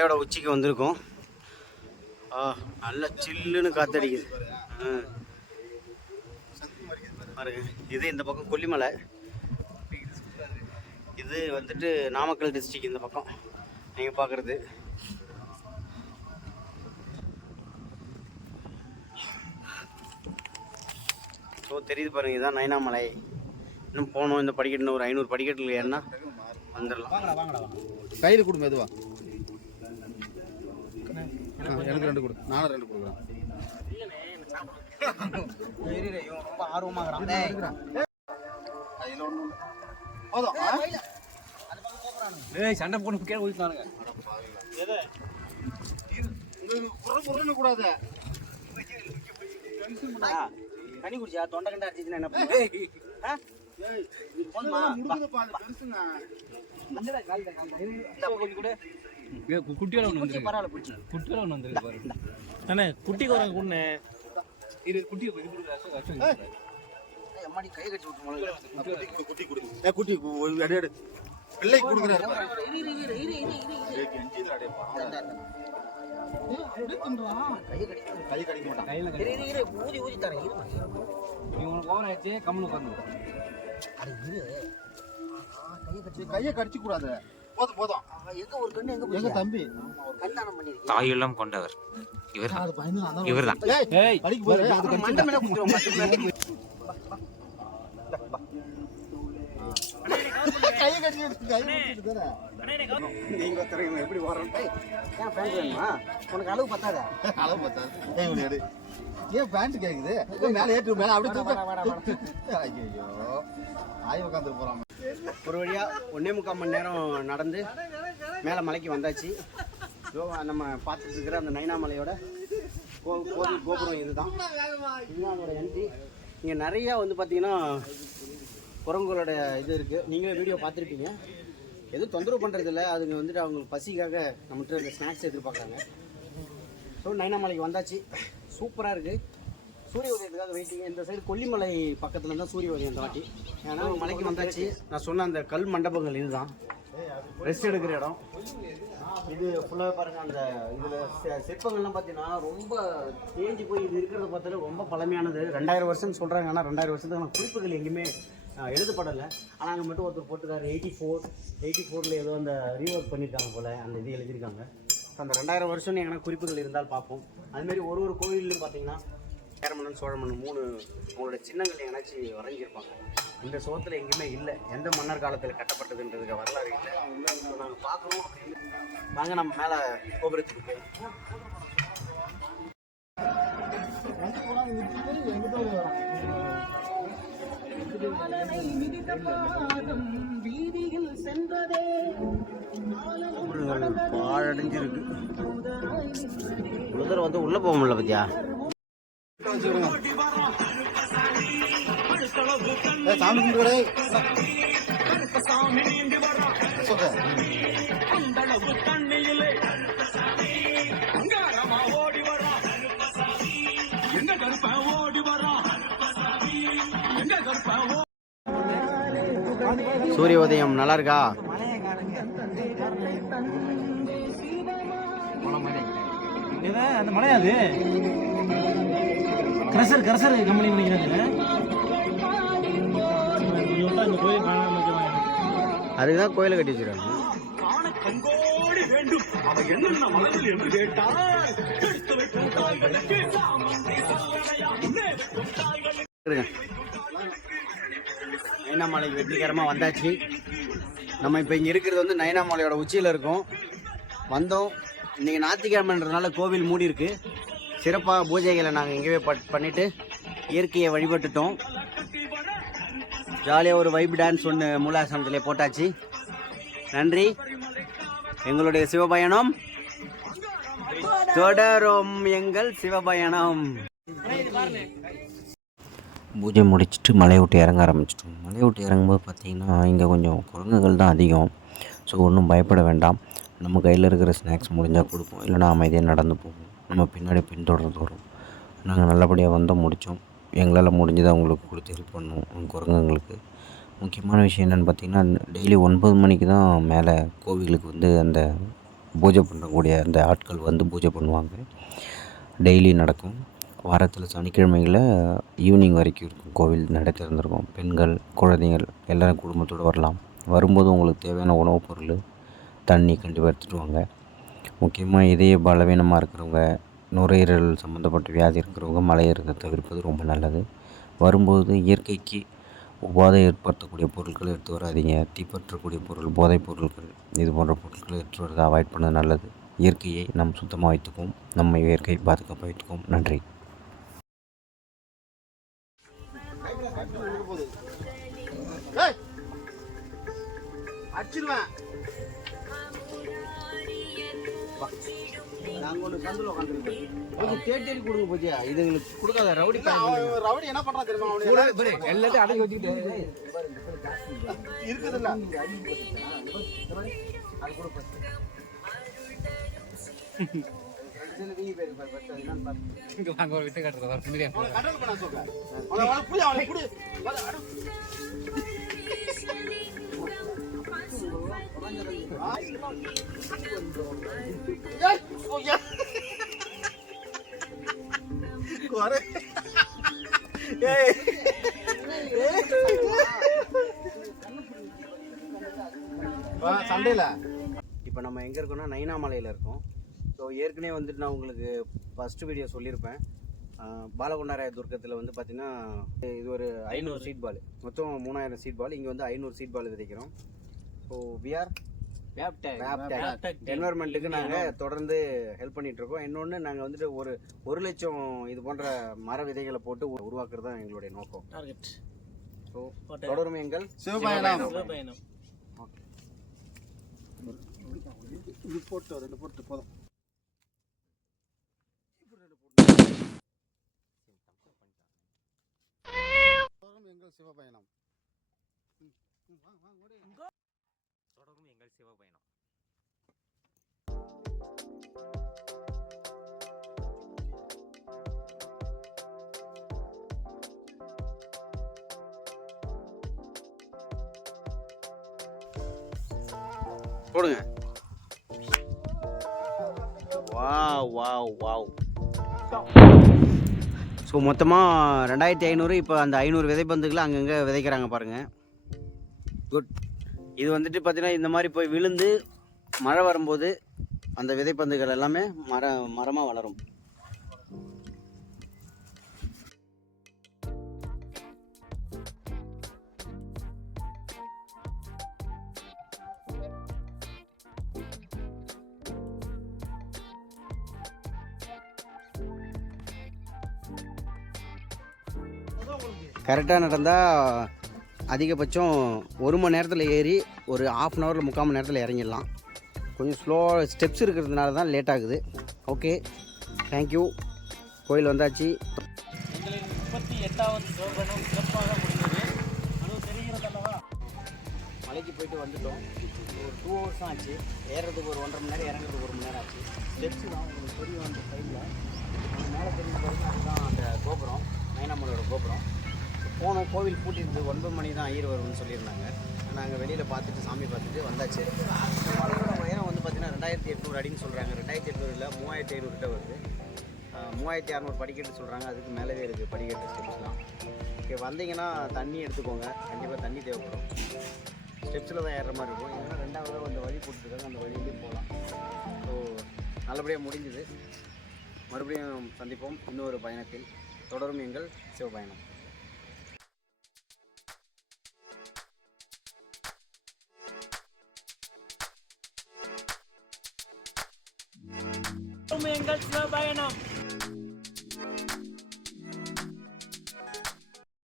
மலையோட உச்சிக்கு வந்திருக்கோம். ஆ சில்லுன்னு காத்தடிக்குது. பாருங்க இது இந்த பக்கம் கொல்லிமலை. இது வந்துட்டு நாமக்கல் டிஸ்ட்ரிக் இந்த பக்கம். நீங்கள் பார்க்குறது ஸோ தெரியுது பாருங்க இதுதான் நைனாமலை. இன்னும் போகணும் இந்த படிக்கட்டுன்னு ஒரு ஐநூறு படிக்கட்டு இல்லையான்னா வந்துடலாம் கையில் கொடுங்க எதுவா எனக்கு ரெண்டு கொடு நானும் ரெண்டு கொடுக்குறேன் ரொம்ப ஆர்வமாகறான் கையில் ஒன்று போதும் ஆ? ஏய் சண்டை போட்டு கீழே குறுன்னு கூடாது தண்ணி குடிச்சா தொண்டை கண்டா அடிச்சுன்னா என்ன பண்ணுறது குட்டியோட ஒன்று பிடிச்சி. குட்டியோட ஒன்று வந்துருக்கு பாரு. அண்ணே குட்டி குரங்கு குண்ணே இது குட்டியை அம்மாடி கை கட்டி விட்டு குட்டி கொடு, குட்டி அடி எடு. பிள்ளைக்கு கொடுக்குறாரு. கை கடிக்க மாட்டான். கையில் இரு இரு இரு ஊதி ஊதி தரேன். உனக்கு ஓவர் ஆயிடுச்சு கம்முன்னு உட்காந்து அது இரு. கையை கட்டி சரி, கையை கடிச்சு கூடாது. போதும் போதும். எங்க ஒரு கண்ணு எங்க எங்க தம்பி? கல்யாணம் பண்ணிருக்கீங்க. தாயுள்ளம் கொண்டவர். இவர் அது பயந்து அதான் இவர்தான். ஏய், ஏய் கடிக்க போகுது, அது மண்டை மேல கையை கடிச்சு கையை கடிச்சிட்டு தானே. நீங்க எப்படி வரோம் ஏன் பேண்ட் வேணுமா? உனக்கு அளவு பத்தாதா. அளவு பத்தாது. ஏய். ஏன் பேண்ட் கேக்குது? மேல ஏற்று மேல அப்படியே ஐயோ ஆய் உட்காந்துட்டு போறான். ஒரு வழியாக ஒன்னே முக்கால் மணி நேரம் நடந்து மேலே மலைக்கு வந்தாச்சு. இதோ நம்ம பார்த்துட்டு இருக்கிற அந்த நைனாமலையோட கோ கோவில் கோபுரம் இதுதான். இதுதான் அதோட என்ட்ரி இங்கே நிறையா வந்து பார்த்தீங்கன்னா குரங்குகளோட இது இருக்குது நீங்களே வீடியோ பார்த்துருப்பீங்க. எதுவும் தொந்தரவு பண்ணுறதில்ல அதுங்க வந்துட்டு அவங்களுக்கு பசிக்காக நம்மகிட்ட இந்த ஸ்நாக்ஸ் எதிர்பார்க்குறாங்க ஸோ நைனாமலைக்கு வந்தாச்சு. சூப்பராக இருக்குது சூரிய உதயத்துக்காக வெயிட்டிங் இந்த சைடு கொல்லிமலை பக்கத்தில் தான் சூரிய உதயம் இந்த வாட்டி. ஏன்னா மலைக்கு வந்தாச்சு. நான் சொன்ன அந்த கல் மண்டபங்கள் இதுதான். ரெஸ்ட் எடுக்கிற இடம். இது ஃபுல்லாக பாருங்க அந்த இதில் சிற்பங்கள்லாம் பார்த்தீங்கன்னா ரொம்ப தேஞ்சு போய் இது இருக்கிறத பார்த்தாலே ரொம்ப பழமையானது. ரெண்டாயிரம் வருஷம்னு சொல்கிறாங்க ஆனால் ரெண்டாயிரம் வருஷத்துக்கான குறிப்புகள் எங்கேயுமே எழுதப்படலை. ஆனால் அங்கே மட்டும் ஒருத்தர் போட்டுருக்காரு. எயிட்டி ஃபோர் எயிட்டி ஃபோரில் ஏதோ அந்த ரீஒர்க் பண்ணியிருக்காங்க போல். அந்த இது எழுதியிருக்காங்க. ஸோ அந்த ரெண்டாயிரம் வருஷம்னு எங்கன்னா குறிப்புகள் இருந்தால் பார்ப்போம். அதுமாரி ஒரு ஒரு கோயில்லையும் பார்த்தீங்கன்னா சேரமன்னன் சோழமன்னன் மூணு அவங்களோட சின்னங்கள் எங்கேனாச்சும் வரைஞ்சிருப்பாங்க. இந்த சோத்தில் எங்கேயுமே இல்லை. எந்த மன்னர் காலத்தில் கட்டப்பட்டதுன்றதுக்கு வரலாறு இல்லை. நாங்கள் பார்க்குறோம் அப்படின்னு. வாங்க நம்ம மேலே கோபுரத்துக்கு போய். கோபுரங்கள் பாழடைஞ்சிருக்கு. இவ்வளோ தூரம் வந்து உள்ளே போக முடியல பத்தியா? சூரிய உதயம் நல்லா இருக்கா அந்த மலையா அது? கிரசர் கிரசர் கம்பெனி பண்ணிக்கிறாங்க இந்த கோயில் கட்டி வச்சிருக்காங்க. இருங்க. நைனாமலைக்கு வெற்றிகரமாக வந்தாச்சு. நம்ம இப்போ இங்கே இருக்கிறது வந்து நைனாமலையோட உச்சியில் இருக்கோம். வந்தோம். இன்னைக்கு ஞாயிற்றுக்கிழமைன்றதுனால கோவில் மூடி இருக்கு சிறப்பாக பூஜைகளை நாங்கள் இங்கேயே பட் இயற்கையை வழிபட்டுட்டோம். ஜாலியாக ஒரு வைப் டான்ஸ் ஒன்று மூலாசனத்தில் போட்டாச்சு. நன்றி. எங்களுடைய சிவபயணம். தொடரும் எங்கள் சிவபயணம். பூஜை முடிச்சுட்டு மலையை விட்டு இறங்க ஆரம்பிச்சிட்டோம். மலையை விட்டு இறங்கும்போது பார்த்தீங்கன்னா இங்கே கொஞ்சம் குரங்குகள் தான் அதிகம். ஸோ ஒன்றும் பயப்பட வேண்டாம். நம்ம கையில் இருக்கிற ஸ்நாக்ஸ் முடிஞ்சால் கொடுப்போம். இல்லைனா அமைதியாக நடந்து போவோம். நம்ம பின்னாடி பின்தொடர்ந்து வரும். நாங்கள் நல்லபடியாக வந்தோம் முடித்தோம் எங்களால் முடிஞ்சதை அவங்களுக்கு கொடுத்து ஹெல்ப் பண்ணோம். குரங்குங்களுக்கு முக்கியமான விஷயம் என்னென்னு பார்த்தீங்கன்னா டெய்லி ஒன்பது மணிக்கு தான் மேலே கோவிலுக்கு வந்து அந்த பூஜை பண்ணக்கூடிய அந்த ஆட்கள் வந்து பூஜை பண்ணுவாங்க. டெய்லி நடக்கும். வாரத்தில் சனிக்கிழமைகளில் ஈவினிங் வரைக்கும் இருக்கும். கோவில் நடை திறந்திருக்கும். பெண்கள் குழந்தைகள் எல்லோரும் குடும்பத்தோடு வரலாம். வரும்போது உங்களுக்கு தேவையான உணவுப் பொருள் தண்ணி கண்டிப்பாக எடுத்துகிட்டு வாங்க. முக்கியமாக இதய பலவீனமாக இருக்கிறவங்க நுரையீரல் சம்மந்தப்பட்ட வியாதி இருக்கிறவங்க மலை ஏறுறதை தவிர்ப்பது ரொம்ப நல்லது. வரும்போது இயற்கைக்கு உபாதை ஏற்படுத்தக்கூடிய பொருட்களை எடுத்து வராதீங்க. தீப்பற்றக்கூடிய பொருள் போதைப் பொருட்கள் இது போன்ற பொருட்களை எடுத்து வரதை அவாய்ட் பண்ணது நல்லது. இயற்கையை நாம் சுத்தமாக வைத்துக்குவோம். நம்ம இயற்கை பாதுகாப்பாக வைத்துக்குவோம். நன்றி. அடிச்சிருவேன். நாங்க சந்துல உட்காந்துருக்கோம் தேடி தேடி கொடுங்க பூஜையா? இதுங்களுக்கு கொடுக்காத ரவுடி ரவுடி என்ன பண்றான் தெரியுமா அவனுக்கு? எல்லாத்தையும் அடக்கி வச்சுக்கிட்டு. இருக்குதுல்ல. வாங்க ஒரு விட்டு கட்டுறதா? பின்னாடி அவனை கண்ட்ரோல் பண்ண சொல்ல அவனை அவனை புடி அவனை புடி. சண்டையில. இப்போ நம்ம எங்கே இருக்கோம்னா நைனாமலையில் இருக்கோம். ஸோ ஏற்கனவே வந்துட்டு நான் உங்களுக்கு ஃபஸ்ட்டு வீடியோ சொல்லியிருப்பேன். பாலகுண்டாராய துர்க்கத்தில் வந்து பார்த்தீங்கன்னா இது ஒரு ஐநூறு சீட் பால் மொத்தம் மூணாயிரம் சீட் பால் இங்கே வந்து ஐநூறு சீட் பால் விதைக்கிறோம். ஸோ விஆர் என்வரன்மெண்ட்டுக்கு நாங்கள் தொடர்ந்து ஹெல்ப் பண்ணிட்டு இருக்கோம். இன்னொன்று நாங்கள் வந்துட்டு ஒரு ஒரு லட்சம் இது போன்ற மர விதைகளை போட்டு உருவாக்குறது தான் எங்களுடைய நோக்கம். டார்கெட் ஸோ தொடரும் எங்கள் சிவபயணம் பயணம். இது போட்டு ரெண்டு போட்டு போதும் எங்கள் சிவபயணம் வாங்க, ஓடு. சிவபயணம் போடுங்க வாவ் வாவ் வாவ் ஸோ மொத்தமாக ரெண்டாயிரத்தி ஐநூறு இப்போ அந்த ஐநூறு விதைப்பந்துகளை அங்கங்கே விதைக்கிறாங்க பாருங்கள் குட் இது வந்துட்டு பார்த்தீங்கன்னா இந்த மாதிரி போய் விழுந்து மழை வரும்போது அந்த விதைப்பந்துகள் எல்லாமே மர மரமாக வளரும். கரெக்டாக நடந்தால் அதிகபட்சம் ஒரு மணி நேரத்தில் ஏறி ஒரு ஆஃப் அன் ஹவரில் முக்கால் மணி நேரத்தில் இறங்கிடலாம். கொஞ்சம் ஸ்லோ ஸ்டெப்ஸ் இருக்கிறதுனால தான் லேட் ஆகுது. ஓகே தேங்க்யூ கோயில் வந்தாச்சு. எங்களின் முப்பத்தி எட்டாவது சோபனம் சிறப்பாக முடிந்தது. தெரிகிறது அல்லவா? மலைக்கு போயிட்டு வந்துட்டோம். ஒரு டூ ஹவர்ஸ் தான் ஆச்சு. ஏறுறதுக்கு ஒரு ஒன்றரை மணி நேரம் இறங்குறதுக்கு ஒரு மணி நேரம் ஆச்சு. ஸ்டெப்ஸ் தான் உங்களுக்கு தெரியும் அந்த சைடில் மேலே தெரிஞ்ச அதுதான் அந்த கோபுரம் நயனாமலையோட கோபுரம். போனோம். கோவில் பூட்டிருந்து ஒன்பது மணி தான் ஐயர் வரும்னு சொல்லியிருந்தாங்க. நாங்கள் வெளியில் பார்த்துட்டு சாமி பார்த்துட்டு வந்தாச்சு. இந்த மலையோட உயரம் வந்து பார்த்தீங்கன்னா ரெண்டாயிரத்தி எட்நூறு அடின்னு சொல்கிறாங்க ரெண்டாயிரத்தி எட்நூறுல மூவாயிரத்தி ஐநூறுகிட்ட வருது. மூவாயிரத்தி அறநூறு படிக்கட்டு சொல்கிறாங்க அதுக்கு மேலவே இருக்குது படிக்கட்டு ஸ்டெப்ஸ்லாம் ஓகே வந்தீங்கன்னா தண்ணி எடுத்துக்கோங்க. கண்டிப்பாக தண்ணி தேவைப்படும். ஸ்டெப்ஸில் தான் ஏறுற மாதிரி இருக்கும். இல்லைன்னா ரெண்டாவது அந்த வழி போட்டுருக்காங்க. அந்த வழியிலையும் போகலாம். ஸோ நல்லபடியாக முடிஞ்சுது. மறுபடியும் சந்திப்போம். இன்னொரு பயணத்தில். தொடரும் எங்கள் சிவபயணம். எங்கள் சிவபயணம்